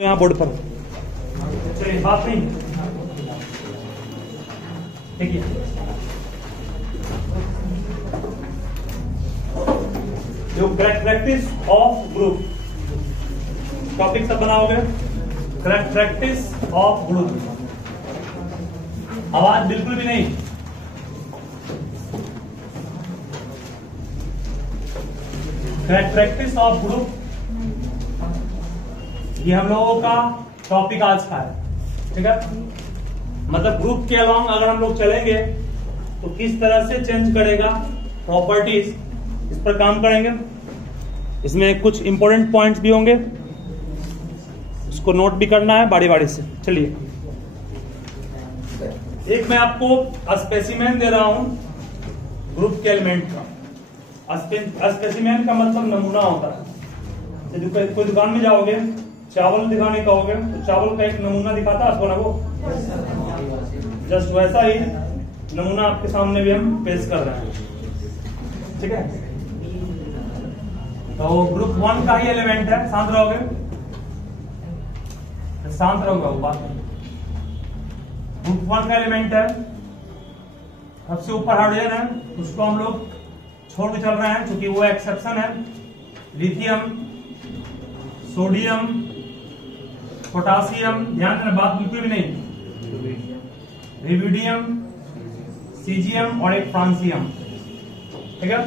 यहाँ बोर्ड पर चलिए बात नहीं ठीक है। जो प्रैक्टिस ऑफ ग्रुप टॉपिक सब बनाओगे। प्रैक्टिस ऑफ ग्रुप, आवाज बिल्कुल भी नहीं। प्रैक्टिस ऑफ ग्रुप ये हम लोगों का टॉपिक आज का है, ठीक है। मतलब ग्रुप के अलॉन्ग अगर हम लोग चलेंगे तो किस तरह से चेंज करेगा प्रॉपर्टीज, इस पर काम करेंगे। इसमें कुछ इंपॉर्टेंट पॉइंट्स भी होंगे, उसको नोट भी करना है बारी बारी से। चलिए, एक मैं आपको स्पेसिमेन दे रहा हूं ग्रुप के एलिमेंट का। स्पेसिमेन का मतलब नमूना होता है। यदि कोई दुकान में जाओगे, चावल दिखाने कहोगे तो चावल का एक नमूना दिखाता है आपको ना, वो जस्ट वैसा ही नमूना आपके सामने भी हम पेश कर रहे हैं, ठीक है। तो ग्रुप 1 का ही एलिमेंट है। शांत रहोगे, शांत रहोगे बात। ग्रुप 1 का एलिमेंट है, सबसे ऊपर हाइड्रोजन है, उसको हम लोग छोड़ के चल रहे हैं क्योंकि वो एक्सेप्शन है। लिथियम, सोडियम, पोटासियम, ध्यान देना बात बिल्कुल भी नहीं। रिविडियम, सीजियम और एक फ्रांसियम, ठीक है।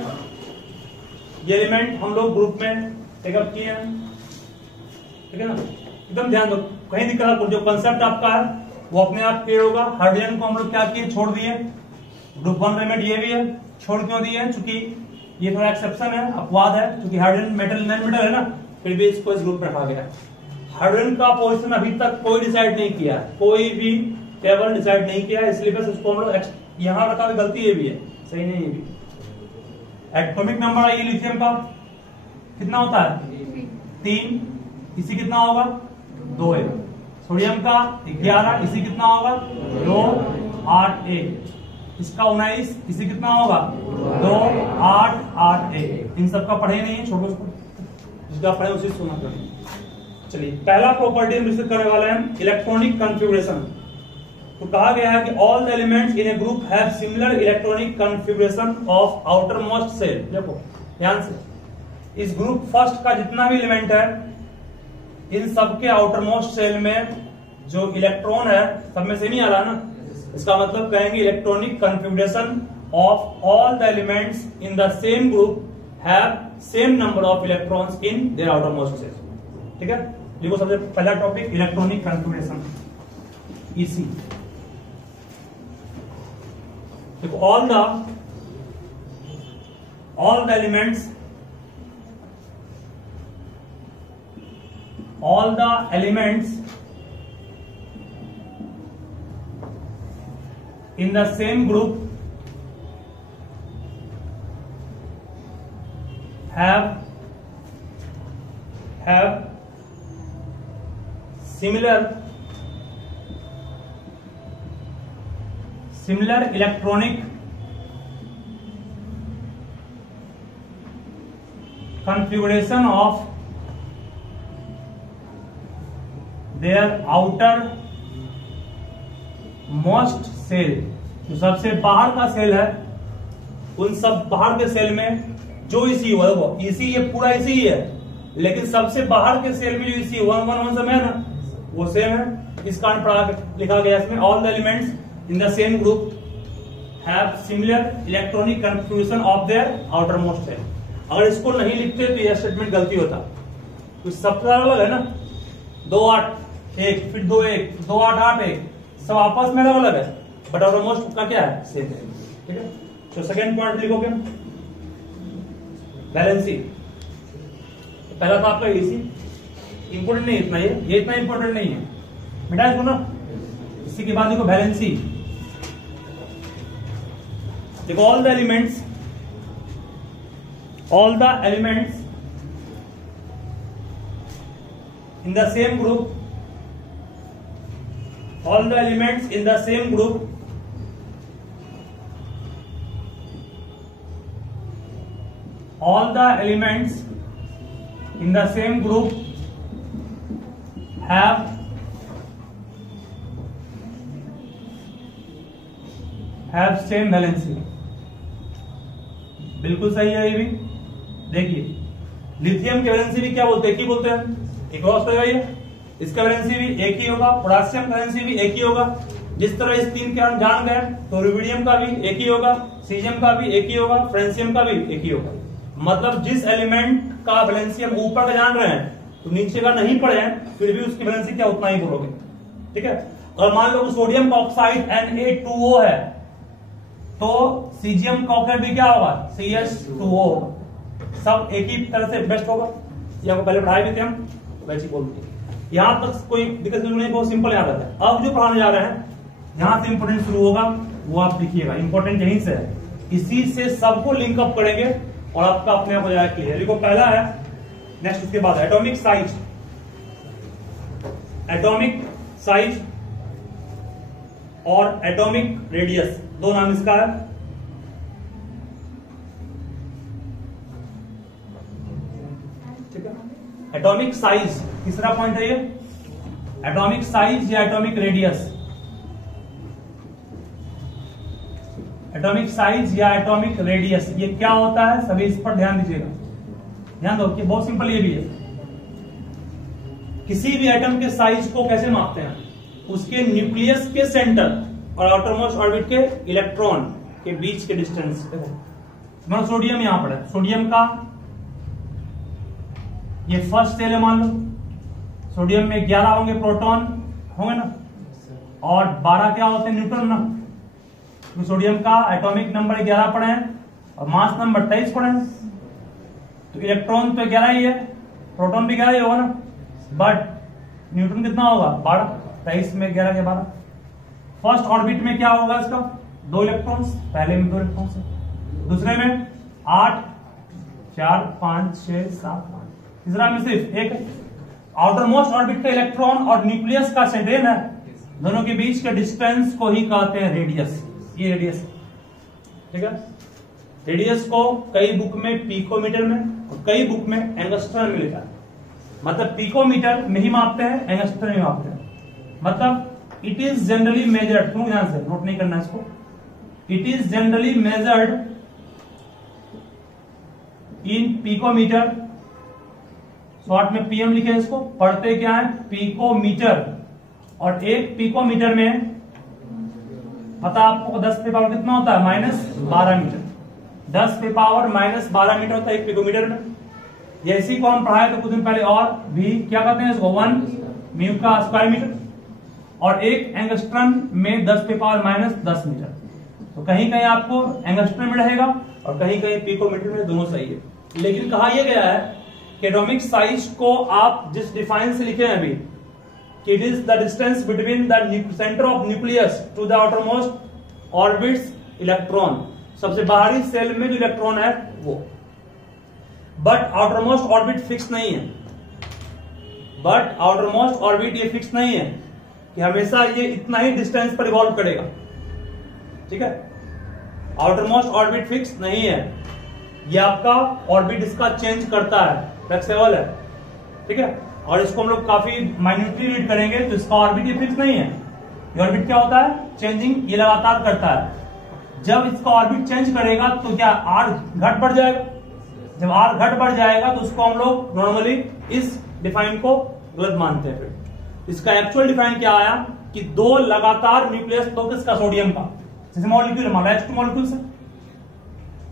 ये एलिमेंट हम लोग ग्रुप में टेकअप किए हैं, ठीक है ना। एकदम ध्यान दो, कहीं दिक्कत, जो कंसेप्ट आपका है वो अपने आप क्लियर होगा। हाइड्रोजन को हम लोग क्या किए, छोड़ दिए। ग्रुप 1 एलिमेंट ये भी है, छोड़ क्यों दिए हैं, चूंकि ये थोड़ा एक्सेप्शन है, अपवाद है, क्योंकि हाइड्रोजन मेटल नॉन मेटल है ना, फिर भी इसको इस ग्रुप में रखा गया। हाइड्रोजन का पोजीशन अभी तक कोई डिसाइड नहीं किया, कोई भी टेबल डिसाइड नहीं किया, इसलिए बस उसको हम लोग यहां रखा। गलती ये भी है, सही नहीं है भी। एटॉमिक नंबर आइए लिथियम का कितना होता है, 3। इसी कितना होगा, 2 है। सोडियम का 11, इसी कितना होगा, 2 8 1। इसका 19, इसी कितना होगा, 2 8 8 1। इन सबका पढ़े नहीं है, छोटो जिसका पढ़े उसी सुना करें। चलिए, पहला प्रॉपर्टी हम विकसित करने वाले हैं इलेक्ट्रॉनिक कॉन्फ़िगरेशन। तो कहा गया है कि all the elements in a group have similar electronic configuration of outer most shell. देखो ध्यान से, इस ग्रुप फर्स्ट का जितना भी एलिमेंट है, इन सबके आउटर मोस्ट सेल में जो इलेक्ट्रॉन है सब में सेम ही आ रहा है ना। इसका मतलब कहेंगे electronic configuration of all the elements in the same group have same number of electrons in their outer most shell, ठीक है। देखो सबसे पहला टॉपिक इलेक्ट्रॉनिक कॉन्फ़िगरेशन, ईसी। देखो all the elements in the same group have similar electronic configuration of their outer most cell। जो सबसे बाहर का सेल है, उन सब बाहर के सेल में जो इसी हुआ, देखो इसी, ये पूरा इसी ही है, लेकिन सबसे बाहर के सेल में जो इसी 1 1 1 सब है ना, वो सेम है। इस कारण पढ़ा लिखा गया इसमें all the elements in the same group have similar electronic configuration of their outermost cell। अगर इसको नहीं लिखते तो यह स्टेटमेंट गलती होता, तो सब अलग है ना। 2 8 1, फिर 2 1, 2 8 8 1, सब आपस में अलग अलग है, बट आउटरमोस्ट का क्या है, सेम है, ठीक है। तो सेकेंड पॉइंट लिखोगे वैलेंसी। तो पहला था आपका इसी, इंपोर्टेंट नहीं इतना, ये इतना इंपोर्टेंट नहीं है, मिटा इसको ना। इसी के बाद देखो वैलेंसी। देखो all the elements in the same group, all the elements in the same group all the elements in the same group have same valency. बिल्कुल सही है ये भी। देखिए लिथियम की वैलेंसी भी क्या बोलते हैं, एक ही बोलते हैं, एक लॉस हो जाइए। इसका वैलेंसी भी एक ही होगा, पोटेशियम का वैलेंसी भी एक ही होगा। जिस तरह इस तीन के हम जान गए तो रुबिडियम का भी एक ही होगा, सीजियम का भी एक ही होगा, फ्रेंसियम का भी एक ही होगा। मतलब जिस एलिमेंट का वैलेंसी हम ऊपर का जान रहे हैं तो नीचे का नहीं पढ़े हैं, फिर भी उसकी वैलेंसी क्या उतना ही बोलोगे, ठीक है। और मान लो सोडियम का ऑक्साइड Na2O है तो सीजियम का ऑक्साइड भी क्या होगा, CH2O होगा। सब एक ही तरह से बेस्ट होगा। ये आपको पहले पढ़ाए भी थे हम, वैसे ही बोल दिए। यहां तक कोई दिक्कत नहीं, बहुत सिंपल याद आता है। अब जो पढ़ाने जा रहे हैं जहां से इंपोर्टेंट शुरू होगा वो आप लिखिएगा, इंपोर्टेंट यहीं से है। इसी से सबको लिंकअप करेंगे और आपका अपने आप हो जाएगा क्लियर। देखो पहला है, नेक्स्ट उसके बाद एटॉमिक साइज। एटॉमिक साइज और एटॉमिक रेडियस, दो नाम इसका है। ठीक है, एटॉमिक साइज तीसरा पॉइंट है ये, एटॉमिक साइज या एटॉमिक रेडियस। एटॉमिक साइज या एटॉमिक रेडियस ये क्या होता है, सभी इस पर ध्यान दीजिएगा। ध्यान दो कि बहुत सिंपल ये भी है। किसी भी एटम के साइज को कैसे मापते हैं, उसके न्यूक्लियस के सेंटर और आउटरमोस्ट ऑर्बिट के इलेक्ट्रॉन के बीच के डिस्टेंस। देखो सोडियम यहां पर है, सोडियम का ये फर्स्ट सेल है मान लो। सोडियम में 11 होंगे प्रोटॉन होंगे ना, और 12 क्या होते हैं, न्यूट्रॉन ना। तो सोडियम का एटॉमिक नंबर 11 पढ़े हैं और मास नंबर 23 पढ़े हैं। तो इलेक्ट्रॉन तो 11 ही है, प्रोटॉन भी 11 ही होगा ना, बट न्यूट्रॉन कितना होगा 12, 23 में 11 के 12। फर्स्ट ऑर्बिट में क्या होगा इसका, 2 इलेक्ट्रॉन्स, पहले में 2 इलेक्ट्रॉन्स है, दूसरे में 8, 4, 5, 6, 7, 8, तीसरा में सिर्फ एक है। आउटर मोस्ट ऑर्बिट का इलेक्ट्रॉन और न्यूक्लियस का सेंटर है, दोनों के बीच के डिस्टेंस को ही कहते हैं रेडियस। ये रेडियस, ठीक है। रेडियस को कई बुक में पिकोमीटर में और कई बुक में एंगस्ट्रम में लिखा है। मतलब पिकोमीटर में ही मापते हैं, एंगस्ट्रम में मापते हैं। मतलब इट इज जनरली मेजर्ड, क्यों ध्यान से नोट नहीं करना इसको, it is generally measured in picometre, short में पीएम लिखे इसको, पढ़ते क्या है पिकोमीटर। और एक पिकोमीटर में पता आपको 10 पे पावर कितना होता है, -12 मीटर। 10 पे पावर -12 मीटर होता है एक पिकोमीटर में। जैसी को हम पढ़ाए तो कुछ दिन पहले, और भी क्या कहते हैं इसको, 1 म्यू का स्क्वायर मीटर। और एक एंगस्ट्रम में 10 पे पावर -10 मीटर। तो कहीं कहीं आपको एंगस्ट्रम में रहेगा और कहीं कहीं पिकोमीटर में, दोनों सही है। लेकिन कहा यह गया है कि एटॉमिक साइज को आप जिस डिफाइन से लिखे हैं अभी, it is the distance between the centre of nucleus to the outermost orbits electron, सबसे बाहरी सेल में जो इलेक्ट्रॉन है वो। बट आउटरमोस्ट ऑर्बिट फिक्स नहीं है, बट आउटरमोस्ट ऑर्बिट ये फिक्स नहीं है कि हमेशा ये इतना ही डिस्टेंस पर इवॉल्व करेगा, ठीक है। आउटरमोस्ट ऑर्बिट फिक्स नहीं है, ये आपका ऑर्बिट इसका चेंज करता है, फ्लेक्सिबल है, ठीक है। और इसको हम लोग काफी माइन्यूटली रीड करेंगे तो इसका ऑर्बिट ये फिक्स नहीं है। ये ऑर्बिट क्या होता है, चेंजिंग, ये लगातार करता है। जब इसका ऑर्बिट चेंज करेगा तो क्या r घट बढ़ जाएगा, जब r घट बढ़ जाएगा तो उसको हम लोग नॉर्मली इस डिफाइन को गलत मानते हैं। फिर इसका एक्चुअल डिफाइन क्या आया कि 2 लगातार न्यूक्लियस, तो किसका, सोडियम का, जैसे मॉलिक्यूल मान लो H2 मॉलिक्यूल से,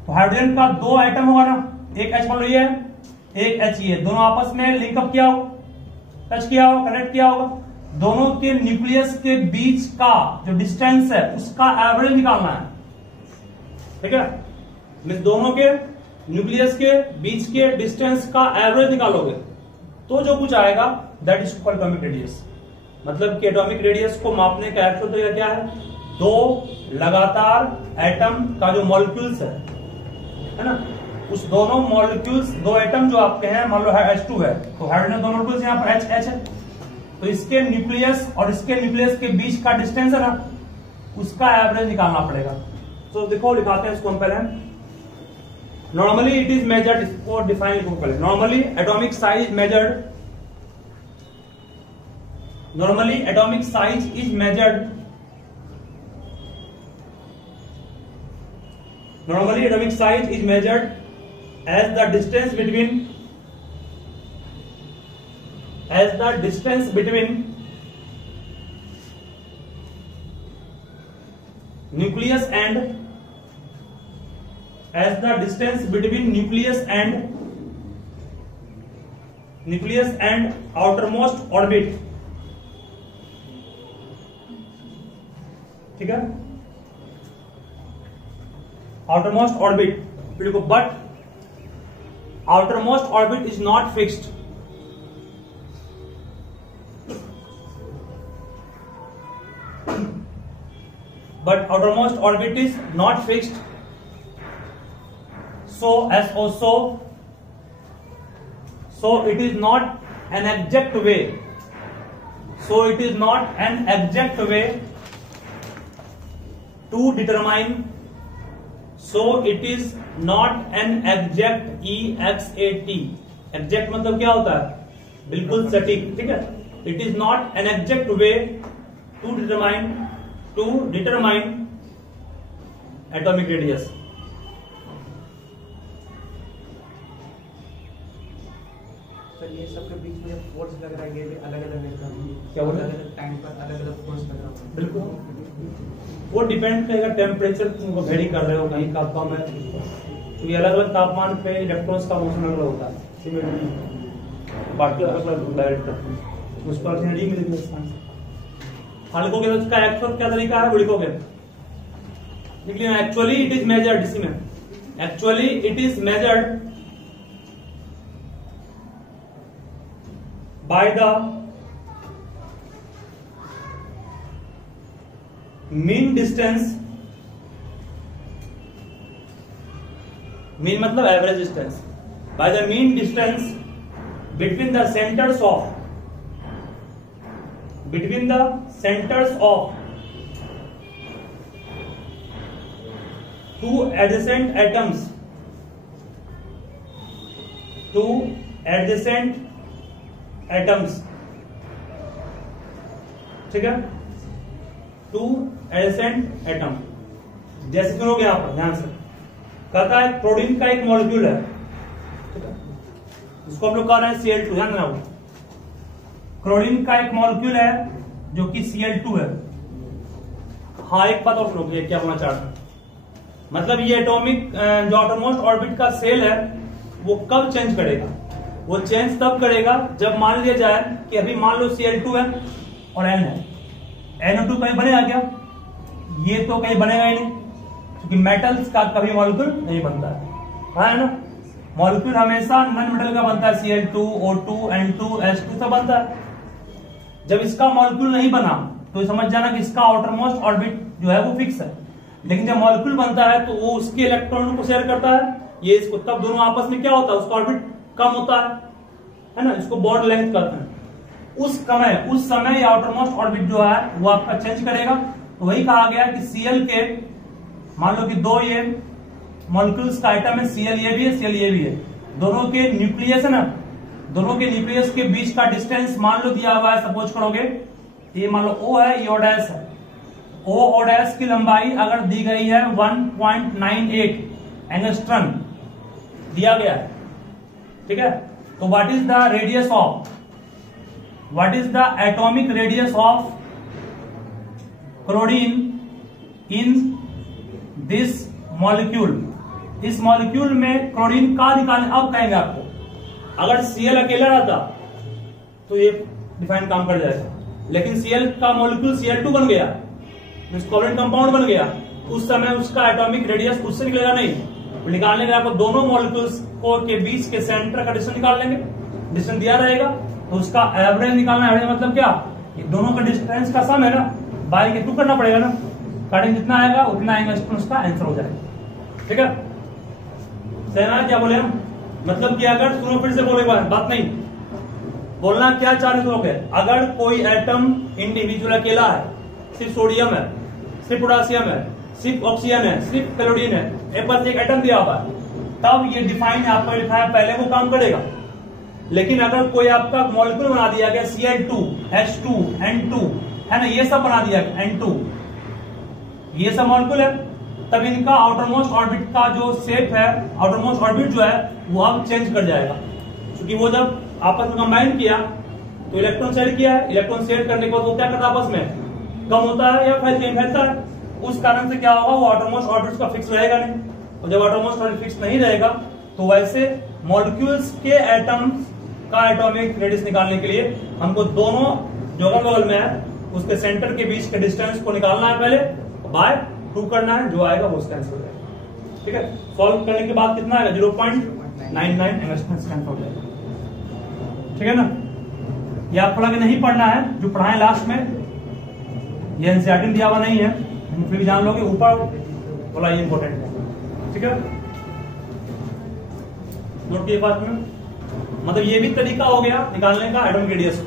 तो हाइड्रोजन का 2 आइटम होगा ना, एक H मान लो ये है, एक H ये, दोनों आपस में लिंकअप किया हो, टच किया होगा, कनेक्ट किया होगा। दोनों के न्यूक्लियस के बीच का जो डिस्टेंस है उसका एवरेज निकालना है, ठीक है। मींस दोनों के न्यूक्लियस के बीच के डिस्टेंस का एवरेज निकालोगे तो जो कुछ आएगा that is called atomic radius. मतलब कि एटॉमिक रेडियस को मापने का एक्चुअल तरीका क्या है, 2 लगातार एटम का जो मॉलिक्यूल्स है ना, उस दोनों मॉलिक्यूल्स, 2 एटम जो आपके हैं, मान लो H2 है तो हाइड्रोजन 2 मॉलिक्यूल्स यहाँ पर H है, तो इसके न्यूक्लियस और इसके न्यूक्लियस के बीच का डिस्टेंस है ना, उसका एवरेज निकालना पड़ेगा। तो देखो लिखाते हैं इसको हम पहले। नॉर्मली इट इज मेजर्ड, इसको डिफाइन लिखो पहले। Normally atomic size measured Normally atomic size is measured as the distance between nucleus and outermost orbit. ठीक है, outermost orbit, but outermost orbit is not fixed. So it is not an exact way. To determine, so it is not an exact EXAT. Exact मतलब क्या होता है? बिल्कुल सटीक, ठीक है? It is not an exact way to determine atomic radius. Sir ये सबके बीच में फोर्स लग रहा है, ये भी अलग अलग है, क्या बोल रहे हैं? अलग अलग टाइम पर अलग अलग फोर्स लग रहा है। बिल्कुल, वो डिपेंड करेगा टेम्परेचर तुम वेरी कर रहे हो, कहीं का कम है, क्योंकि अलग अलग तापमान पे इलेक्ट्रॉन्स का मोशन अलग होता है, पार्टिकल अलग अलग डायरेक्ट करते हैं, उस पर एनर्जी मिलेगी। हाँ लिखोगे तो उसका एक्चुअल क्या तरीका है वो लिखोगे, लेकिन एक्चुअली इट इज मेजर्ड, इसी में actually it is measured by the mean distance, mean मतलब average distance, by the mean distance between the centres of two adjacent atoms, ठीक है, टू एडिसेंट एटम। जैसे सुनोगे यहां पर ध्यान से, कहता है क्लोरीन का एक मॉलिक्यूल है, ठीक है, इसको हम लोग कह रहे हैं Cl2, ध्यान देना। क्लोरीन का एक मॉलिक्यूल है जो कि Cl2 है। हाँ एक बात और सुनोगे, क्या होना चाहता है, मतलब ये एटॉमिक जो आउटरमोस्ट ऑर्बिट का सेल है वो कब चेंज करेगा? वो चेंज तब करेगा जब मान लिया जाए कि अभी मान लो Cl2 है और N है, NO2 कहीं बनेगा क्या? ये तो कहीं बनेगा ही नहीं, क्योंकि मेटल्स का कभी मॉलिक्यूल नहीं बनता है ना। मॉलिक्यूल हमेशा नॉन मेटल का बनता है, Cl2, O2, N2, H2 सब बनता है। जब इसका मॉलिक्यूल नहीं बना तो समझ जाना कि इसका आउटरमोस्ट ऑर्बिट जो है वो फिक्स है, लेकिन जब मॉलिक्यूल बनता है तो वो उसके इलेक्ट्रॉन को शेयर करता है, ये इसको, तब दोनों आपस में क्या होता है, उसका ऑर्बिट कम होता है ना, इसको बॉन्ड लेंथ कहते हैं। उस समय ये आउटरमोस्ट ऑर्बिट जो है वो आपका चेंज करेगा। तो वही कहा गया कि Cl के, मान लो कि दो ये मॉलिक्यूल्स का आइटम है, Cl ये भी है, Cl ये भी है, दोनों के न्यूक्लियस है ना, दोनों के न्यूक्लियस के बीच का डिस्टेंस मान लो दिया हुआ है, सपोज करोगे ये मान लो O है, ये O डैश है, O डैश की लंबाई अगर दी गई है 1.98 एंगस्ट्रम दिया गया है, ठीक है। तो what is the atomic radius of chlorine in this molecule? इस मॉलिक्यूल में क्लोरीन का निकालने, अब कहेंगे आपको, अगर Cl अकेला रहता तो ये डिफाइन काम कर जाएगा, लेकिन Cl का मॉलिक्यूल Cl2 बन गया, कोवलेंट कंपाउंड बन गया, उस समय उसका एटॉमिक रेडियस उससे निकलेगा नहीं। तो निकालने के आपको दोनों मॉलिक्यूल्स को के बीच के सेंटर का डिस्टेंस निकाल लेंगे, डिस्टेंस दिया रहेगा तो उसका एवरेज निकालना। एवरेज मतलब क्या, ये दोनों का डिस्टेंस का सम है ना, बाय के 2 करना पड़ेगा ना, कटिंग जितना आएगा उतना आएगा, उसका आंसर हो जाएगा, ठीक है। सहना क्या बोले हम, मतलब कि अगर सुनो फिर से बोले बात नहीं बोलना, क्या चाह रहे हो, अगर कोई एटम इंडिविजुअल अकेला है, सिर्फ सोडियम है, सिर्फ पोटासियम है, सिर्फ ऑक्सीजन है, सिर्फ क्लोरीन है, एक बस एक एटम दिया हुआ है, तब ये डिफाइन आपको लिखा है, पहले वो काम करेगा, लेकिन अगर कोई आपका मॉलिक्यूल बना दिया गया Cl2, H2, N2 है ना, ये सब बना दिया गया N2, ये सब मॉलिक्यूल है, तब इनका आउटरमोस्ट ऑर्बिट का जो शेप है, आउटरमोस्ट ऑर्बिट जो है वो अब चेंज कर जाएगा, क्योंकि वो जब आपस में कंबाइन किया तो इलेक्ट्रॉन शेयर किया है, इलेक्ट्रॉन शेयर करने के बाद वो क्या करता है, आपस में कम होता है या फैलता है। उस कारण से क्या होगा, वो आउटरमोस्ट ऑर्बिट का फिक्स रहेगा नहीं, और जब आउटरमोस्ट ऑर्बिट फिक्स नहीं रहेगा तो वैसे मॉलिक्यूल्स के एटम्स का एटॉमिक रेडियस निकालने के लिए हमको दोनों जो अगल बगल में है उसके सेंटर के बीच के डिस्टेंस को निकालना है, पहले बाय 2 करना है, जो आएगा वो कैंसिल हो जाएगा। ठीक है, सॉल्व करने के बाद कितना आएगा, 0.99 एंगस्ट्रॉम हो जाएगा। ठीक है ना, ये आपको लगे नहीं पढ़ना है, जो पढ़ाए लास्ट में, ये एनसीईआरटी में दिया हुआ नहीं है, फिर भी जान लोगे, ऊपर बोला ये इंपॉर्टेंट है। ठीक है, नोट किए बात में, मतलब ये भी तरीका हो गया निकालने का एटॉमिक रेडियस को।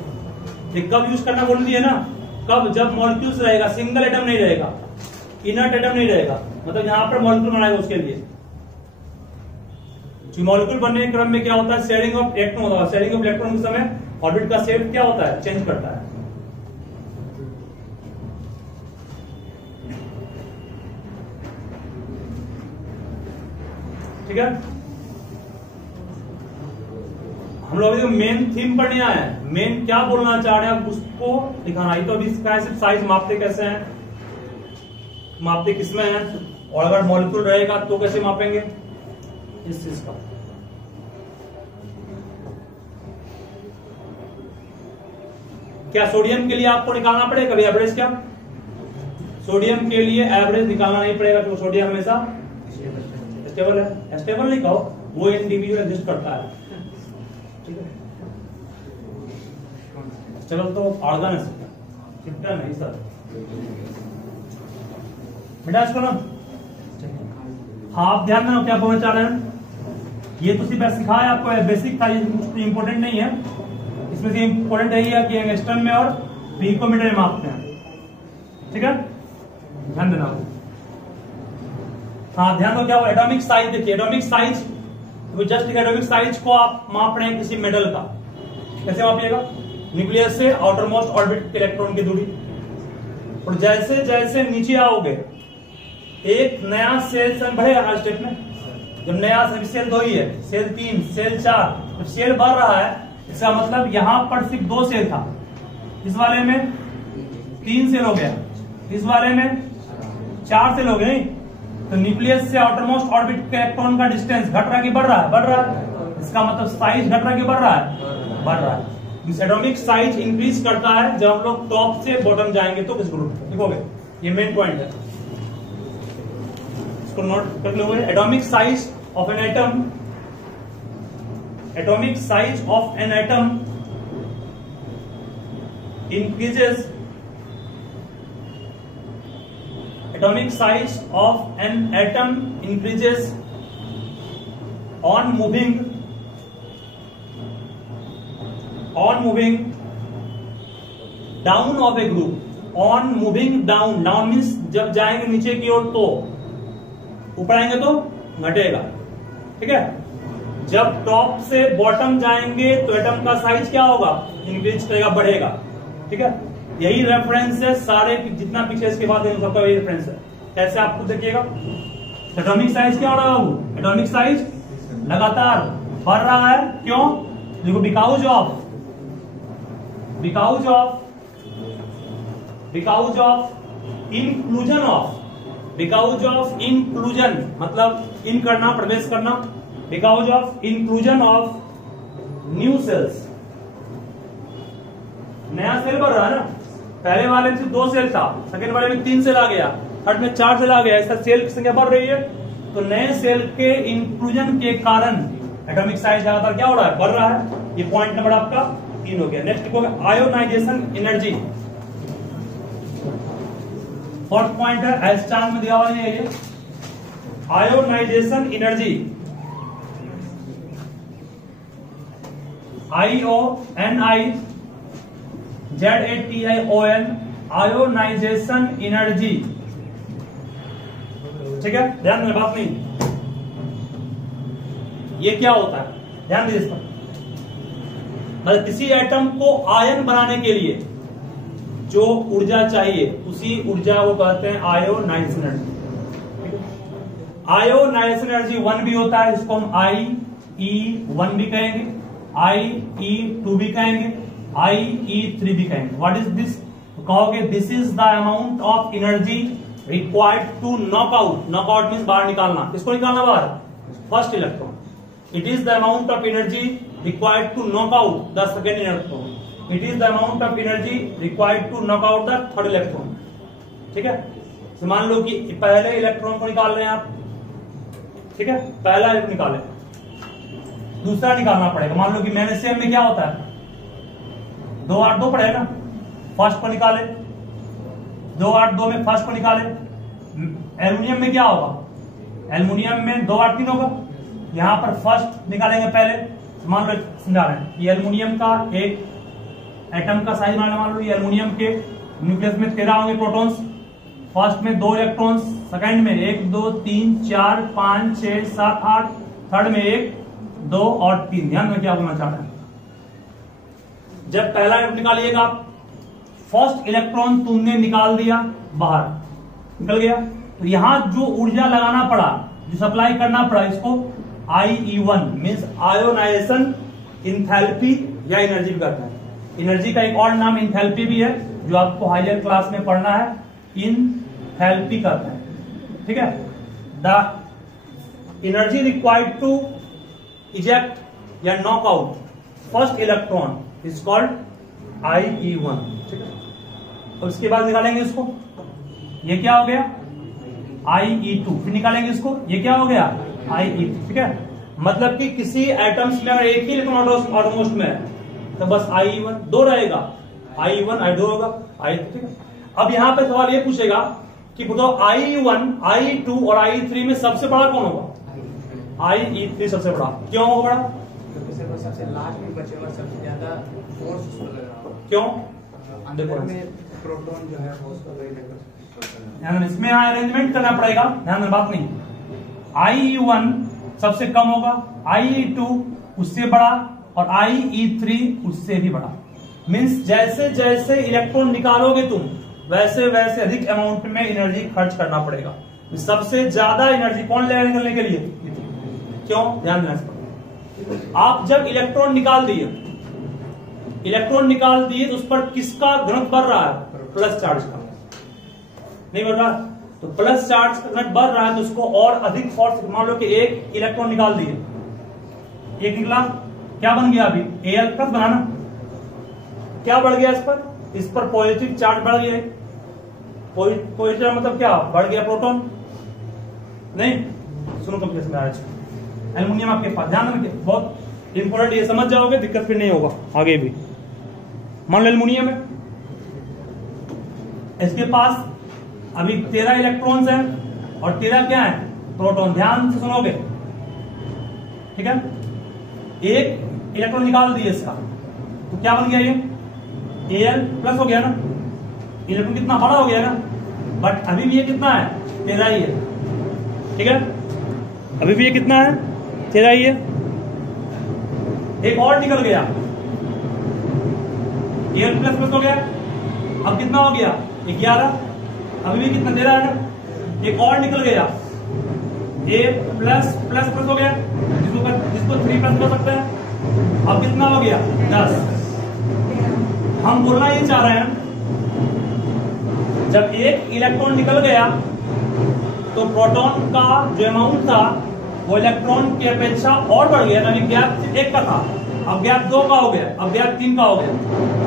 ये कब यूज करना बोल दिए ना, कब, जब मॉलिक्यूल्स रहेगा, सिंगल एटम नहीं रहेगा, इनर्ट एटम नहीं रहेगा, मतलब यहां पर मॉलिक्यूल बनाएगा उसके लिए। मॉलिक्यूल बनने के क्रम में क्या होता है, शेयरिंग ऑफ इलेक्ट्रॉन होता है, शेयरिंग ऑफ इलेक्ट्रॉन के समय ऑर्बिट का शेप क्या होता है, चेंज करता है। ठीक है, हम लोग मेन थीम पर नहीं आए, मेन क्या बोलना चाह रहे हैं उसको दिखाना है। तो अभी इसका सिर्फ साइज मापते कैसे हैं, मापते किसमें है, और अगर मॉलिक्यूल रहेगा तो कैसे मापेंगे, इस चीज का। क्या सोडियम के लिए आपको निकालना पड़ेगा कभी एवरेज, क्या सोडियम के लिए एवरेज निकालना नहीं पड़ेगा, क्योंकि सोडियम हमेशा स्टेबल है, स्टेबल नहीं कहो, वो इंडिविजुअल एग्जिस्ट करता है। ठीक है, स्टेबल तो ऑर्गन है, सिस्टम नहीं सर, बेटा इसको ना। हाँ, आप ध्यान में क्या बोलना चाह रहे हैं, ये तो सिर्फ सिखाया आपको, बेसिक था, ये इंपॉर्टेंट नहीं है। इसमें से इंपॉर्टेंट यही है कि एंगस्ट्रॉम में और पिकोमीटर में मापते हैं। ठीक है, ध्यान देना। हाँ, ध्यान दो, क्या वो एटॉमिक साइज, देखिए atomic size, just atomic size को आप माप रहे हैं किसी मेटल का, कैसे मापिएगा, न्यूक्लियस से आउटर मोस्ट ऑर्बिट के इलेक्ट्रॉन की दूरी, और जैसे जैसे नीचे आओगे एक नया सेल बढ़ेगा हर स्टेप में। जब नया सेल 2 ही है, सेल 3, सेल 4, जब सेल बढ़ रहा है, इसका मतलब यहां पर सिर्फ 2 सेल था, इस वाले में 3 सेल हो गया, इस वाले में 4 सेल हो गए। तो न्यूक्लियस से आउटरमोस्ट ऑर्बिट के इलेक्ट्रॉन का डिस्टेंस घट रहा है कि बढ़ रहा है, बढ़ रहा है। इसका मतलब साइज घट रहा है कि बढ़ रहा है, बढ़ रहा है। इस एटॉमिक साइज इंक्रीज करता है जब हम लोग टॉप से बॉटम जाएंगे तो किस ग्रुप में, देखोगे ये मेन पॉइंट है, इसको नोट कर लो। Atomic size of an atom, atomic size of an atom increases, atomic size of an atom increases on moving down of a group, on moving down, down means जब जाएंगे नीचे की ओर तो, ऊपर आएंगे तो घटेगा। ठीक है, जब टॉप से बॉटम जाएंगे तो एटम का साइज क्या होगा, इंक्रीज करेगा, बढ़ेगा। ठीक है, यही रेफरेंस है सारे, जितना पीछे इसके बाद सबका यही रेफरेंस है। कैसे आपको देखिएगा, एटॉमिक साइज क्या हो रहा है, एटॉमिक साइज लगातार बढ़ रहा है, क्यों, देखो बिकॉज इंक्लूजन मतलब इन करना, प्रवेश करना, because of inclusion of new sales, नया सेल बढ़ रहा है ना, पहले वाले में 2 सेल था, सेकेंड वाले में 3 सेल आ गया, थर्ड में 4 सेल आ गया, ऐसा सेल की संख्या बढ़ रही है। तो नए सेल के इंक्लूजन के कारण एटॉमिक साइज ज्यादातर क्या हो रहा है, बढ़ रहा है। ये पॉइंट नंबर आपका 3 हो गया। नेक्स्ट हो गया आयोनाइजेशन एनर्जी, फोर्थ पॉइंट है, एस चांद में दिया हुआ नहीं है ये, ionisation energy, IONIZATION, ionisation energy. ठीक है, ध्यान देना, बात नहीं, ये क्या होता है, ध्यान दीजिए इस पर। मतलब किसी एटम को आयन बनाने के लिए जो ऊर्जा चाहिए उसी ऊर्जा को कहते हैं आयोनाइजेशन एनर्जी। आयोनाइजेशन एनर्जी 1 भी होता है, इसको हम IE1 भी कहेंगे, IE2 भी कहेंगे, IE3 भी कहेंगे। What is this? कहोगे this is the amount of energy required to knock out. Knock out means बाहर निकालना। किसको निकालना बाहर? First electron. It is the amount of energy required to knock out the second electron. It is the amount of energy required to knock out the third electron. ठीक है, तो मान लो कि पहले इलेक्ट्रॉन को निकाल रहे हैं आप, ठीक है, पहला इलेक्ट्रॉन निकाले, दूसरा निकालना पड़ेगा। मान लो कि मैग्नीशियम में क्या होता है, 2 8 2 पड़ेगा ना, फर्स्ट को निकाले, 2 8 2 में फर्स्ट को निकाले। एल्युमिनियम में क्या होगा? एल्युमिनियम में 2 8 3 होगा। यहां पर फर्स्ट निकालेंगे पहले। मान लो समझा रहे हैं, ये एल्युमिनियम का एक एटम का साइज मान लो, ये एल्युमिनियम के न्यूक्लियस में 13 होंगे प्रोटॉन्स। फर्स्ट में 2 इलेक्ट्रॉन्स, सेकंड में 1 2 3 4 5 6 7 8, थर्ड में 1 2 और 3। ध्यान में क्या बोलना चाह रहे हैं, जब पहला इलेक्ट्रॉन निकालिएगा आप, फर्स्ट इलेक्ट्रॉन तुमने निकाल दिया बाहर, निकल गया, तो यहां जो ऊर्जा लगाना पड़ा, जो सप्लाई करना पड़ा, इसको IE1 मीन्स आयोनाइजेशन इंथैल्पी या एनर्जी भी कहते हैं। एनर्जी का एक और नाम इंथैल्पी भी है, जो आपको हायर क्लास में पढ़ना है, इंथैल्पी कहते हैं। ठीक है, the energy required to eject या knock out first electron is called IE1। ठीक है, और उसके बाद निकालेंगे इसको, ये क्या हो गया? IE2। फिर निकालेंगे इसको, ये क्या हो गया? IE3। ठीक है, मतलब कि किसी एटम्स में अगर एक ही इलेक्ट्रॉन ऑटोमोस्ट में है तो बस IE1 2 रहेगा, IE1 I2 होगा, I3। ठीक है, अब यहां पे सवाल ये पूछेगा कि बताओ IE1 IE2 और IE3 में सबसे बड़ा कौन होगा? IE3 सबसे बड़ा। क्यों होगा बड़ा? क्योंकि सबसे लास्ट में बचेगा, सबसे ज्यादा फोर्स उसको लग रहा होगा। क्यों? अंदर में प्रोटॉन जो है वो उसको ध्यान, इसमें अरेंजमेंट करना पड़ेगा, ध्यान बात नहीं। IE1 सबसे कम होगा, IE2 उससे बड़ा और IE3 उससे भी बड़ा। मींस जैसे जैसे इलेक्ट्रॉन निकालोगे तुम, वैसे वैसे अधिक अमाउंट में एनर्जी खर्च करना पड़ेगा। सबसे ज्यादा एनर्जी कौन लेगा निकलने के लिए? क्यों? ध्यान देना इस पर। आप जब इलेक्ट्रॉन निकाल दिए, तो उस पर किसका घनत्व बढ़ रहा है? प्लस चार्ज का। नहीं बढ़ रहा, तो प्लस चार्ज का घनत्व बढ़ रहा है, तो उसको और अधिक फोर्स। मान लो कि एक इलेक्ट्रॉन निकाल दिए, एक निकला, क्या बन गया? अभी Al प्लस बना ना, क्या बढ़ गया इस पर पॉजिटिव चार्ज बढ़ गया। पॉजिटिव मतलब क्या? बढ़ गया प्रोटॉन। नहीं सुनो कब में आज एल्युमिनियम आपके पास, ध्यान रखिए, बहुत इंपॉर्टेंट, ये समझ जाओगे दिक्कत फिर नहीं होगा आगे भी। मान लो एल्युमिनियम है, इसके पास अभी 13 इलेक्ट्रॉन्स हैं और 13 क्या है? प्रोटॉन। ध्यान से सुनोगे, ठीक है। एक इलेक्ट्रॉन निकाल दिए इसका, तो क्या बन गया? ये Al प्लस हो गया ना, इलेक्ट्रॉन कितना बड़ा हो गया ना, बट अभी भी ये कितना है? 13 ही है। ठीक है, अभी भी ये कितना है? 13 ही है। एक और निकल गया, Al प्लस प्लस हो गया, अब कितना हो गया? 11। अभी भी कितना? 13 है ना। एक और निकल गया, A प्लस प्लस प्लस हो गया, जिसको 3 प्लस कर सकते हैं। अब कितना हो गया? 10। हम बोलना ये चाह रहे हैं, जब एक इलेक्ट्रॉन निकल गया तो प्रोटॉन का जो अमाउंट था वो इलेक्ट्रॉन की अपेक्षा और बढ़ गया, यानी गैप 1 का था, अब गैप 2 का हो गया, अब गैप 3 का हो गया।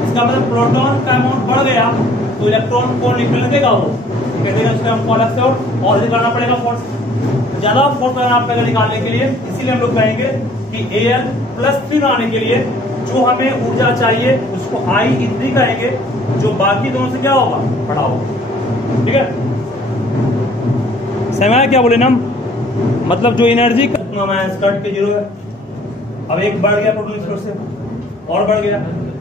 इसका मतलब प्रोटॉन का अमाउंट बढ़ गया तो इलेक्ट्रॉन को निकलने देगा, वो कहते हैं उसका हमको अलग से और निकालना पड़ेगा फोर्स, ज्यादा फोर्स करना पड़ेगा निकालने के लिए। इसीलिए हम लोग कहेंगे कि Al प्लस 3 आने के लिए जो हमें ऊर्जा चाहिए उसको IE3 कहेंगे, जो बाकी दोनों से क्या होगा? बड़ा होगा। ठीक है, समय क्या बोले ना, मतलब जो एनर्जी कट के 0 है, अब एक बढ़ गया प्रोटॉन स्तर से और बढ़ गया,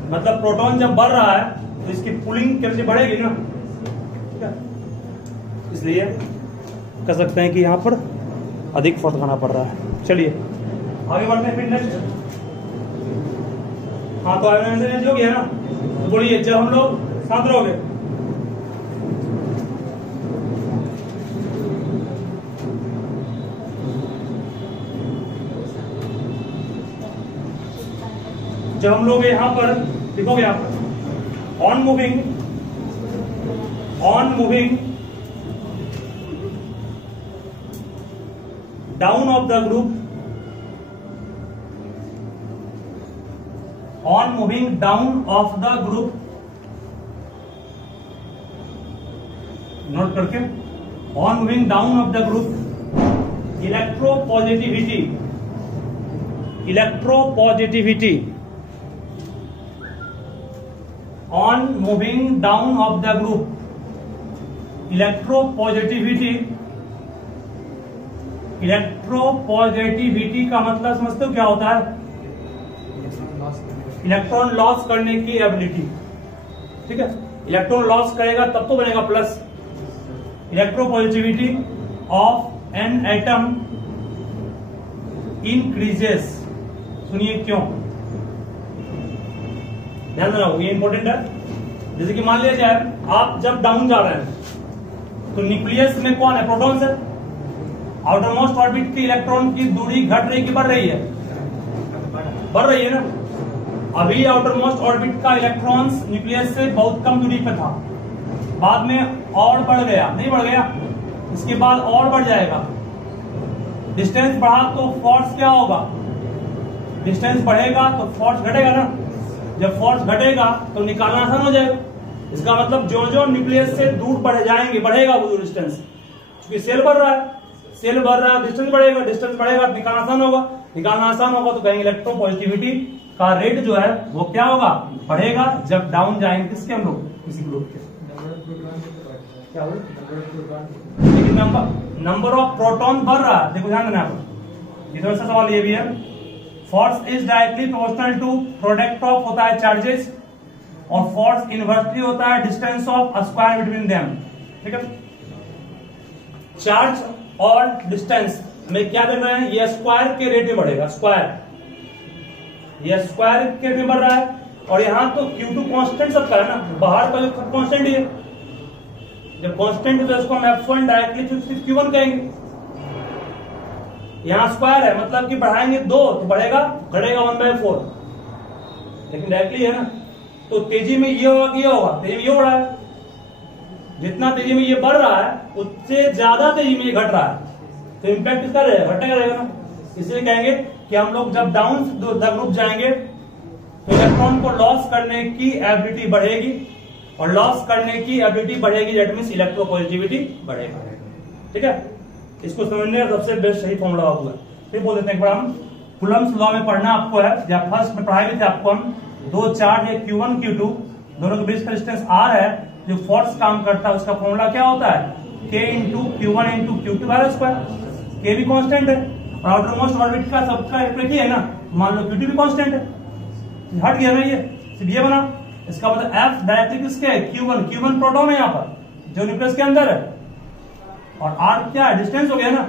मतलब प्रोटॉन जब बढ़ रहा है तो इसकी पुलिंग कैसे बढ़ेगी ना। ठीक है, इसलिए कह सकते हैं कि यहाँ पर अधिक फोर्स करना पड़ रहा है। चलिए आगे बढ़ते हैं फिर नेक्स्ट। हाँ तो एनर्जी हो गया ना, तो बोलिए जब हम लोग साथ रहोगे जब हम लोग यहां पर लिखोगे आप on moving down of the group, on moving down of the group, note करके, on moving down of the group electropositivity on moving down of the group electropositivity का मतलब समझते हो क्या होता है? इलेक्ट्रॉन लॉस करने की एबिलिटी, ठीक है। इलेक्ट्रॉन लॉस करेगा तब तो बनेगा plus. Electropositivity of an atom increases, सुनिए क्यों, ध्यान देना, ये इंपॉर्टेंट है। जैसे कि मान लिया जाए आप जब डाउन जा रहे हैं तो न्यूक्लियस में कौन है? प्रोटॉन्स है। आउटर मोस्ट ऑर्बिट की इलेक्ट्रॉन की दूरी घट रही कि बढ़ रही है? बढ़ रही है ना। अभी आउटर मोस्ट ऑर्बिट का इलेक्ट्रॉन्स न्यूक्लियस से बहुत कम दूरी पे था, बाद में और बढ़ गया, नहीं बढ़ गया, इसके बाद और बढ़ जाएगा। डिस्टेंस बढ़ा तो फोर्स क्या होगा? डिस्टेंस बढ़ेगा तो फोर्स घटेगा ना। जब फोर्स घटेगा तो निकालना आसान हो जाएगा। इसका मतलब जो जो न्यूक्लियस से दूर बढ़ जाएंगे, बढ़ेगा वो डिस्टेंस, क्योंकि सेल बढ़ रहा है, सेल बढ़ रहा है, डिस्टेंस बढ़ेगा, डिस्टेंस बढ़ेगा, निकालना आसान होगा, निकालना आसान होगा तो कहेंगे इलेक्ट्रोपॉजिटिविटी का रेट जो है वो क्या होगा? बढ़ेगा जब डाउन जाएंगे। किसके? हम लोग किसी ग्रुप के। क्या नंबर ऑफ प्रोटॉन बढ़ रहा है, देखो ध्यान देना आपको, ये तो ऐसा सवाल ये भी है। Force is directly proportional to product of होता है चार्जेस, और फोर्स इनवर्सली होता है distance of square between them, ठीक है। चार्ज और डिस्टेंस में क्या देख रहे हैं? ये स्क्वायर के रेट में बढ़ेगा, स्क्वायर, ये स्क्वायर के रेट में बढ़ रहा है। और यहां तो Q2 कांस्टेंट सबका है ना, बाहर का जो कांस्टेंट ही है। जब कांस्टेंट है तो इसको हम F1 डायरेक्टली Q1 कहेंगे। यहां स्क्वायर है मतलब कि बढ़ाएंगे 2 तो बढ़ेगा, घटेगा 1/4, लेकिन डायरेक्टली है ना। तो तेजी में ये होगा कि ये होगा? तेजी में ये हो रहा है। जितना तेजी में ये बढ़ रहा है उससे ज्यादा तेजी में ये घट रहा है, तो इम्पैक्ट किसका रहेगा? घटेगा रहेगा ना। इसलिए कहेंगे कि हम लोग जब डाउन द ग्रुप जाएंगे तो इलेक्ट्रॉन को लॉस करने की एबिलिटी बढ़ेगी, और लॉस करने की एबिलिटी बढ़ेगी, दैट मींस इलेक्ट्रोपॉजिटिविटी बढ़ेगा, ठीक है। इसको समझने का सबसे बेस्ट सही फॉर्मूला हुआ है। फिर बोल देते हैं एक बार, हम कूलम्स लॉ में पढ़ना आपको है, या फर्स्ट में पढ़ाए भी थे आपको हम, 2 चार्ज है Q1 Q2 दोनों के बीच का डिस्टेंस R है, जो फोर्स काम करता है उसका फॉर्मूला क्या होता है? K into Q1 into Q2 bye square. K भी कांस्टेंट है और आउटर मोस्ट ऑर्बिट का सबका एक ही है ना, मान लो Q2 भी कांस्टेंट है, हट गया ना, ये सिर्फ ये बना। इसका मतलब F डायरेक्टली किसके है? Q1 प्रोटॉन है यहाँ पर जो न्यूक्लियस के अंदर है, और R क्या है? डिस्टेंस हो गया ना।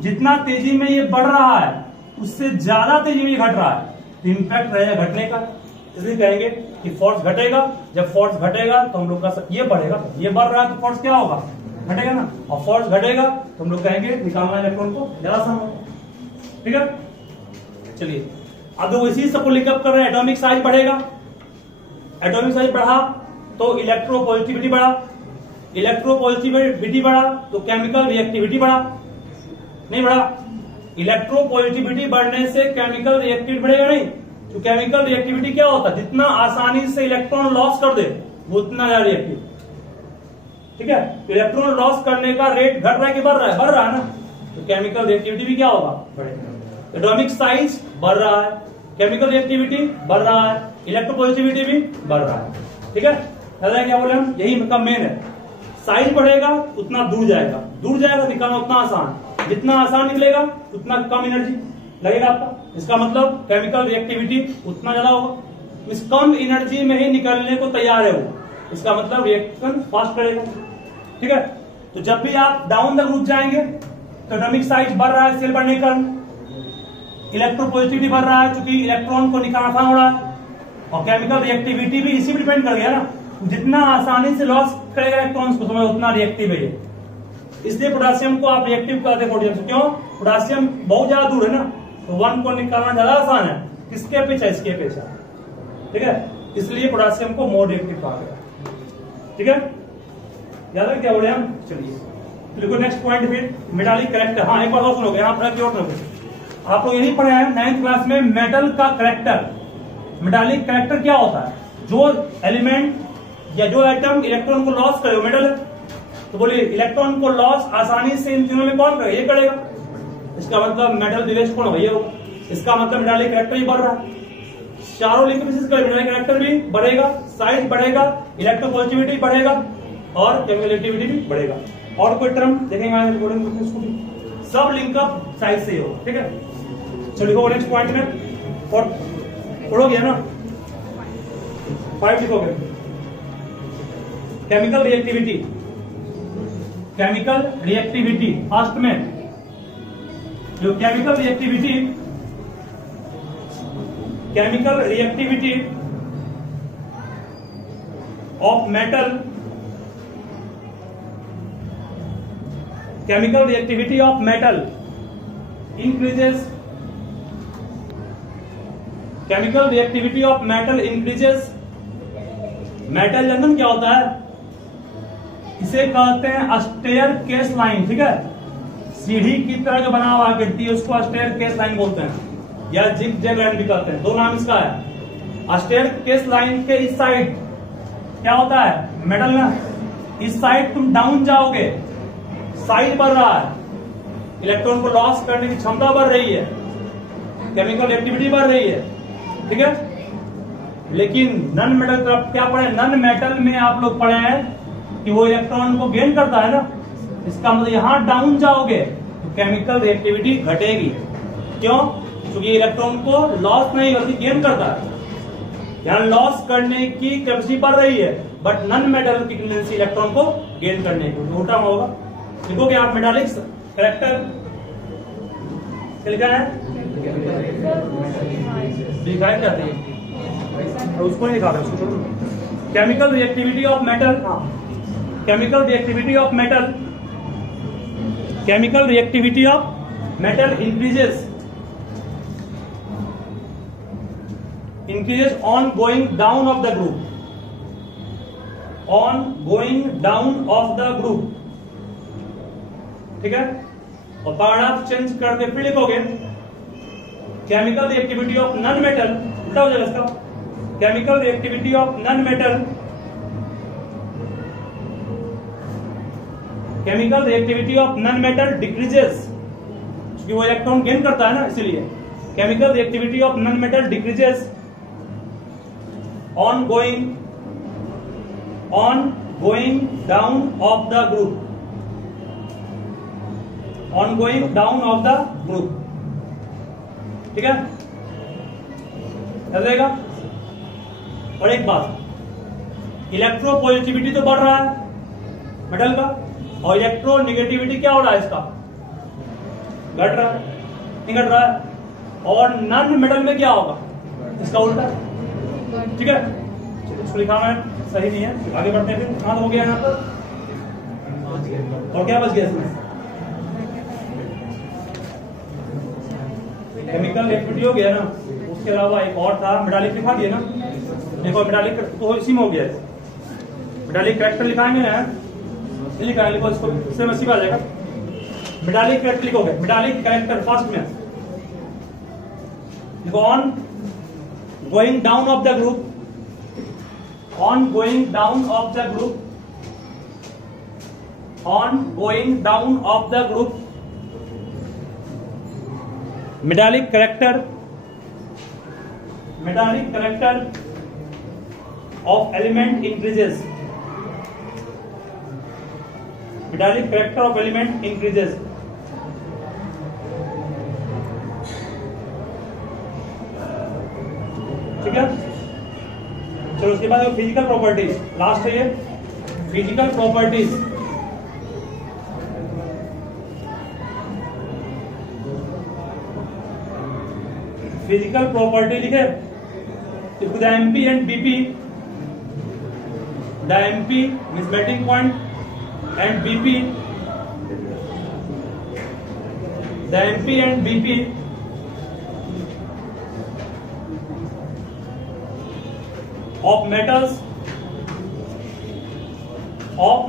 जितना तेजी में ये बढ़ रहा है उससे ज्यादा तेजी में ये घट रहा है, तो इम्पैक्ट रहेगा घटने का। इसलिए कहेंगे कि फोर्स घटेगा। जब फोर्स घटेगा तो हम लोग का ये बढ़ेगा, ये बढ़ रहा है तो फोर्स क्या होगा? घटेगा ना। और फोर्स घटेगा तो हम लोग कहेंगे निकालना इलेक्ट्रॉन को ज्यादा आसान होगा, ठीक है। चलिए अब जो इसी सबको लिंकअप कर रहे हैं, एटॉमिक साइज बढ़ेगा, एटॉमिक साइज बढ़ा तो इलेक्ट्रोपॉजिटिविटी बढ़ा, इलेक्ट्रोपॉजिटिविटी बढ़ा तो केमिकल रिएक्टिविटी बढ़ा, नहीं बढ़ा। इलेक्ट्रोपॉजिटिविटी बढ़ने से केमिकल रिएक्टिविटी बढ़ेगा नहीं, तो केमिकल रिएक्टिविटी क्या होता है? जितना आसानी से इलेक्ट्रॉन लॉस कर दे वो उतना ज्यादा रिएक्टिव, ठीक है। इलेक्ट्रॉन लॉस करने का रेट घट रहा है कि बढ़ रहा है? बढ़ रहा है ना, तो केमिकल रिएक्टिविटी भी क्या होगा? बढ़ेगा। एटॉमिक साइज बढ़ रहा है, केमिकल रिएक्टिविटी बढ़ रहा है, इलेक्ट्रोपॉजिटिविटी भी बढ़ रहा है, ठीक है। क्या बोले हम? यही मतलब मेन है। साइज बढ़ेगा उतना दूर जाएगा, दूर जाएगा निकालना उतना आसान, जितना आसान निकलेगा उतना कम एनर्जी लगेगा आपका। इसका मतलब केमिकल रिएक्टिविटी उतना ज्यादा होगा, इस कम एनर्जी में ही निकलने को तैयार है वो, इसका मतलब रिएक्शन फास्ट करेगा, ठीक है। तो जब भी आप डाउन द ग्रुप जाएंगे तो एटॉमिक साइज बढ़ रहा है, सेल बढ़ने के कारण, इलेक्ट्रोपॉजिटिविटी बढ़ रहा है क्योंकि इलेक्ट्रॉन को निकालना आसान हो रहा है, और केमिकल रिएक्टिविटी भी इसी पर डिपेंड कर गया ना, जितना आसानी से लॉस करेगा इलेक्ट्रॉन्स को समय उतना रिएक्टिव है ये। इसलिए पोटेशियम को आप रिएक्टिव कहते हैं पोटेशियम से। क्यों? पोटेशियम बहुत ज्यादा दूर है ना, तो 1 को निकालना ज्यादा आसान है। किसके अपेक्षा? इसके अपेक्षा। ठीक है, इसलिए पोटेशियम को मोर रिएक्टिव कहा गया। ठीक है, याद है क्या बोले हम? चलिए देखो नेक्स्ट पॉइंट फिर मेटालिक कैरेक्टर। हाँ, एक बार और सुनोगे, यहाँ फर्क और आप लोग यही पढ़े हैं 9th क्लास में, मेटल का कैरेक्टर। मेटालिक कैरेक्टर क्या होता है? जो एलिमेंट या जो एटम इलेक्ट्रॉन को लॉस करे वो मेटल है। तो बोलिए इलेक्ट्रॉन को लॉस आसानी से इन तीनों में कौन करेगा? ये करेगा। इसका मतलब मेटल डिवेस्ट कौन होगा? ये होगा। इसका मतलब मेटालिक कैरेक्टर ही बढ़ रहा है। चारों लिंकेज का मेटालिक कैरेक्टर भी बढ़ेगा, साइज बढ़ेगा, इलेक्ट्रोपॉजिटिविटी बढ़ेगा और केमिकल एक्टिविटी भी बढ़ेगा। और कोई टर्म देखेंगे बोलेंगे इसको भी, सब लिंकअप साइज से हो। ठीक है, चलो लिखो नेक्स्ट पॉइंट में। और पढ़ोगे ना 5 लिखोगे। Chemical reactivity, chemical reactivity first में जो chemical reactivity of metal, chemical reactivity of metal increases, chemical reactivity of metal increases. Metal junction क्या होता है? इसे कहते हैं स्टेयर केस लाइन। ठीक है, सीढ़ी की तरह जो बना हुआ गिरती है उसको स्टेयर केस लाइन बोलते हैं, या जिग जैग लाइन भी कहते हैं। दो नाम इसका है। स्टेयर केस लाइन के इस साइड क्या होता है? मेटल ना, इस साइड तुम डाउन जाओगे, साइज बढ़ रहा है, इलेक्ट्रॉन को लॉस करने की क्षमता बढ़ रही है, केमिकल एक्टिविटी बढ़ रही है। ठीक है, लेकिन नन मेटल तरफ क्या पढ़े? नन मेटल में आप लोग पढ़े हैं कि वो इलेक्ट्रॉन को गेन करता है ना। इसका मतलब यहां डाउन जाओगे तो केमिकल रिएक्टिविटी घटेगी। क्यों? क्योंकि इलेक्ट्रॉन को लॉस नहीं करती, गेन करता है। यहां लॉस करने की कैपेसिटी बढ़ रही है, बट नन मेटल की टेंडेंसी इलेक्ट्रॉन को गेन करने की, तो उल्टा होगा। देखोगे आप मेटालिक कैरेक्टर लिखा है, दिखाया क्या थी उसको नहीं दिखा रहे, उसको छोड़ो। Chemical reactivity of metal, chemical reactivity of metal, chemical reactivity of metal increases on going down of the group, on going down of the group. ठीक है, और पैराग्राफ चेंज करके फिर लिखोगे chemical reactivity of non metal, उल्टा हो जाएगा इसका। Chemical reactivity of non metal, chemical reactivity of non metal decreases, क्योंकि वो इलेक्ट्रॉन गेन करता है ना, इसीलिए chemical reactivity of non metal decreases on going down of the group, on going down of the group. ठीक है, चलेगा। और एक बात, इलेक्ट्रोपॉजिटिविटी तो बढ़ रहा है मेटल का, और इलेक्ट्रो निगेटिविटी क्या हो रहा है इसका? घट रहा है, नहीं घट रहा है। और नॉन मेटल में क्या होगा? इसका उल्टा। ठीक है, इसको लिखा मैं सही नहीं है, आगे बढ़ते हैं। फिर कहां हो गया यहाँ पर, और क्या बच गया इसमें? केमिकल एक्टिविटी हो गया ना, उसके अलावा एक और था मेटालिक, लिखा दिया ना। देखो मेटालिक तो इसी में हो गया, मेटालिक कैरेक्टर लिखाएंगे ना, लिखा लिखो इसको, इससे मसीब आ जाएगा। मेटालिक कैरेक्टर लिखोगे, मेटालिक कैरेक्टर फर्स्ट में लिखो on going down of the group, on going down of the group, on going down of the group, metallic character of element increases, metallic character of element increases. ठीक है, चलो उसके बाद physical properties, last है ये physical properties. Physical property लिखे, if the MP and BP, the MP means melting point and BP, the MP and BP of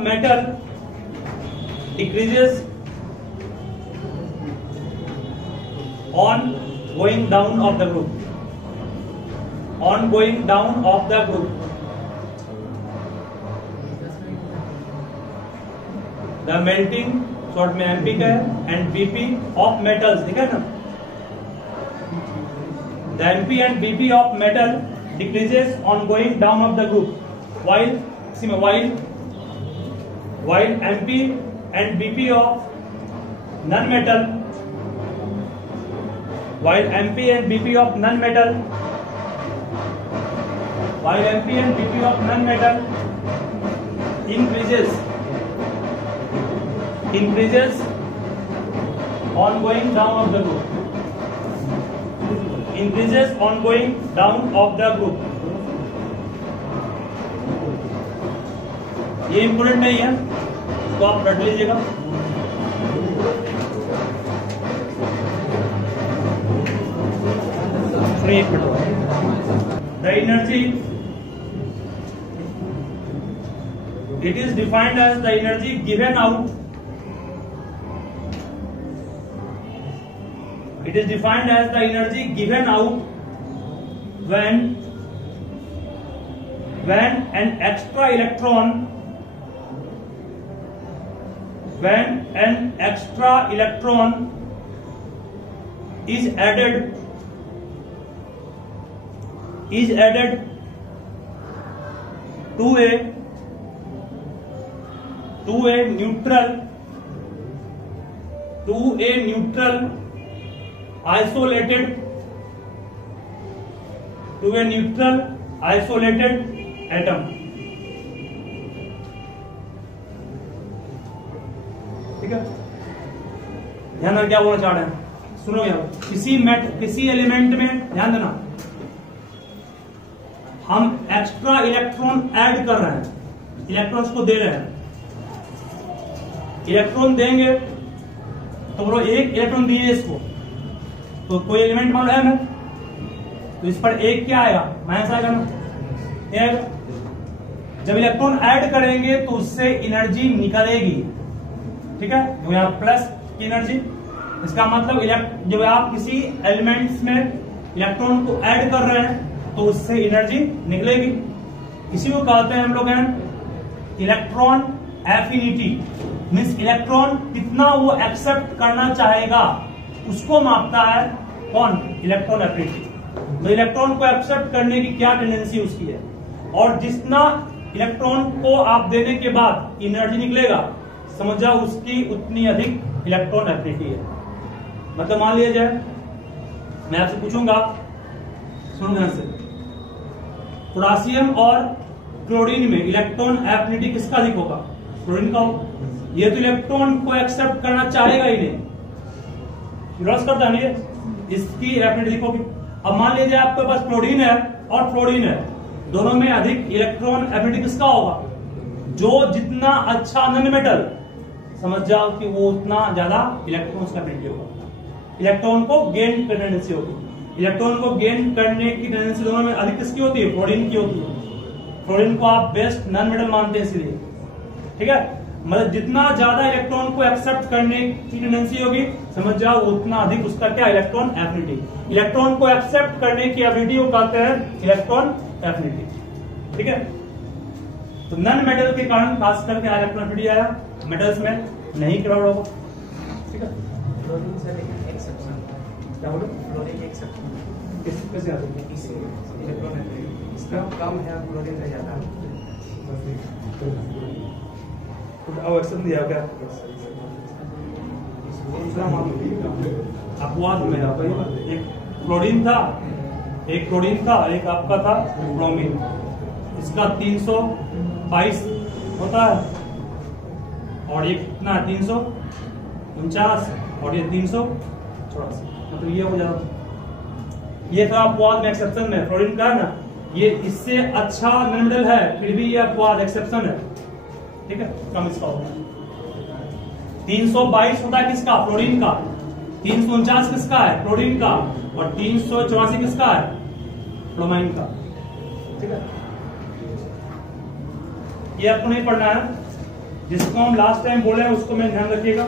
metal decreases on going down of the group. On going down of the group, the melting short में MP का है and BP of metals, ठीक है ना? The MP and BP of metal decreases on going down of the group, while MP and BP of non-metal, while MP and BP of non-metal increases on going down of the group. Increases on going down of the group. ये important नहीं है, तो आप रट लीजिएगा. The energy, it is defined as the energy given out. It is defined as the energy given out when an extra electron is added to a neutral isolated atom. ठीक है, ध्यान रख क्या बोलना चाह रहे हैं, सुनो यार. किसी एलिमेंट में ध्यान देना, हम एक्स्ट्रा इलेक्ट्रॉन ऐड कर रहे हैं, इलेक्ट्रॉन्स को दे रहे हैं. इलेक्ट्रॉन देंगे तो बोलो एक इलेक्ट्रॉन दिए इसको, तो कोई एलिमेंट मान लो M है, तो इस पर एक क्या आएगा, माइनस आएगा ना. जब इलेक्ट्रॉन ऐड करेंगे तो उससे एनर्जी निकलेगी, ठीक है. तो यहाँ प्लस की एनर्जी, इसका मतलब जब आप किसी एलिमेंट्स में इलेक्ट्रॉन को ऐड कर रहे हैं तो उससे एनर्जी निकलेगी. इसी को कहते हैं हम लोग इलेक्ट्रॉन एफिनिटी. मीन्स इलेक्ट्रॉन कितना वो एक्सेप्ट करना चाहेगा उसको मापता है कौन, इलेक्ट्रॉन एफिनिटी. तो इलेक्ट्रॉन को एक्सेप्ट करने की क्या टेंडेंसी उसकी है, और जितना इलेक्ट्रॉन को आप देने के बाद एनर्जी निकलेगा, समझ जाओ उसकी उतनी अधिक इलेक्ट्रॉन एफिनिटी है. मतलब मान लिया जाए मैं आपसे पूछूंगा, सुनो ध्यान से, पोटासियम और क्लोरीन में इलेक्ट्रॉन एफिनिटी किसका अधिक होगा, क्लोरीन का होगा. ये तो इलेक्ट्रॉन को एक्सेप्ट करना चाहेगा ही नहीं, लॉस करता नहीं है, इसकी एफिनिटी अधिक होगी. अब मान लीजिए आपके पास क्लोरीन है और फ्लोरीन है, दोनों में अधिक इलेक्ट्रॉन एफिनिटी किसका होगा, जो जितना अच्छा नॉन मेटल, समझ जाओ कि वो उतना ज्यादा इलेक्ट्रॉन का एफिनिटी होगा. इलेक्ट्रॉन को गेन करने टेंडेंसी होगी. इलेक्ट्रॉन को गेन करने की टेंडेंसी दोनों में अधिक किसकी होती है, फ्लोरीन की होती है. फ्लोरीन को आप बेस्ट नॉन मेटल मानते हैं इसलिए, ठीक है. मतलब जितना ज्यादा इलेक्ट्रॉन को एक्सेप्ट करने की टेंडेंसी होगी, समझ जाओ उतना अधिक उसका क्या, इलेक्ट्रॉन एफिनिटी. इलेक्ट्रॉन को एक्सेप्ट करने की एबिलिटी को कहते हैं इलेक्ट्रॉन एफिनिटी, ठीक है. तो नॉन मेटल के कारण खास करके इलेक्ट्रॉन एफिनिटी आया, मेटल्स में नहीं क्राउड होगा, ठीक है. फ्लोरीन से एक्सेप्शन, क्या बोलो, फ्लोरीन एक्सेप्शन कैसे आते हैं, इलेक्ट्रॉन एफिनिटी इसका कम है, फ्लोरीन का ज्यादा है. एक्शन दिया क्या अपवाद में, एक फ्लोरीन था, एक आपका था ब्रोमीन. इसका 322 होता है और एक कितना 349 और ये 384, मतलब ये हो जाता. ये था अपवाद में, एक्सेप्शन में फ्लोरीन का है ना. ये इससे अच्छा नॉन मेटल है, फिर भी ये अपवाद एक्सेप्शन है, ठीक है, कम इसका होगा। 322 होता है किसका? फ्लोरीन का। 349 किसका है? क्लोरीन का। और 384 किसका है? ब्रोमाइन का, ठीक है। ये आपको नहीं पढ़ना है, जिसको हम लास्ट टाइम बोले हैं उसको मैं ध्यान रखिएगा।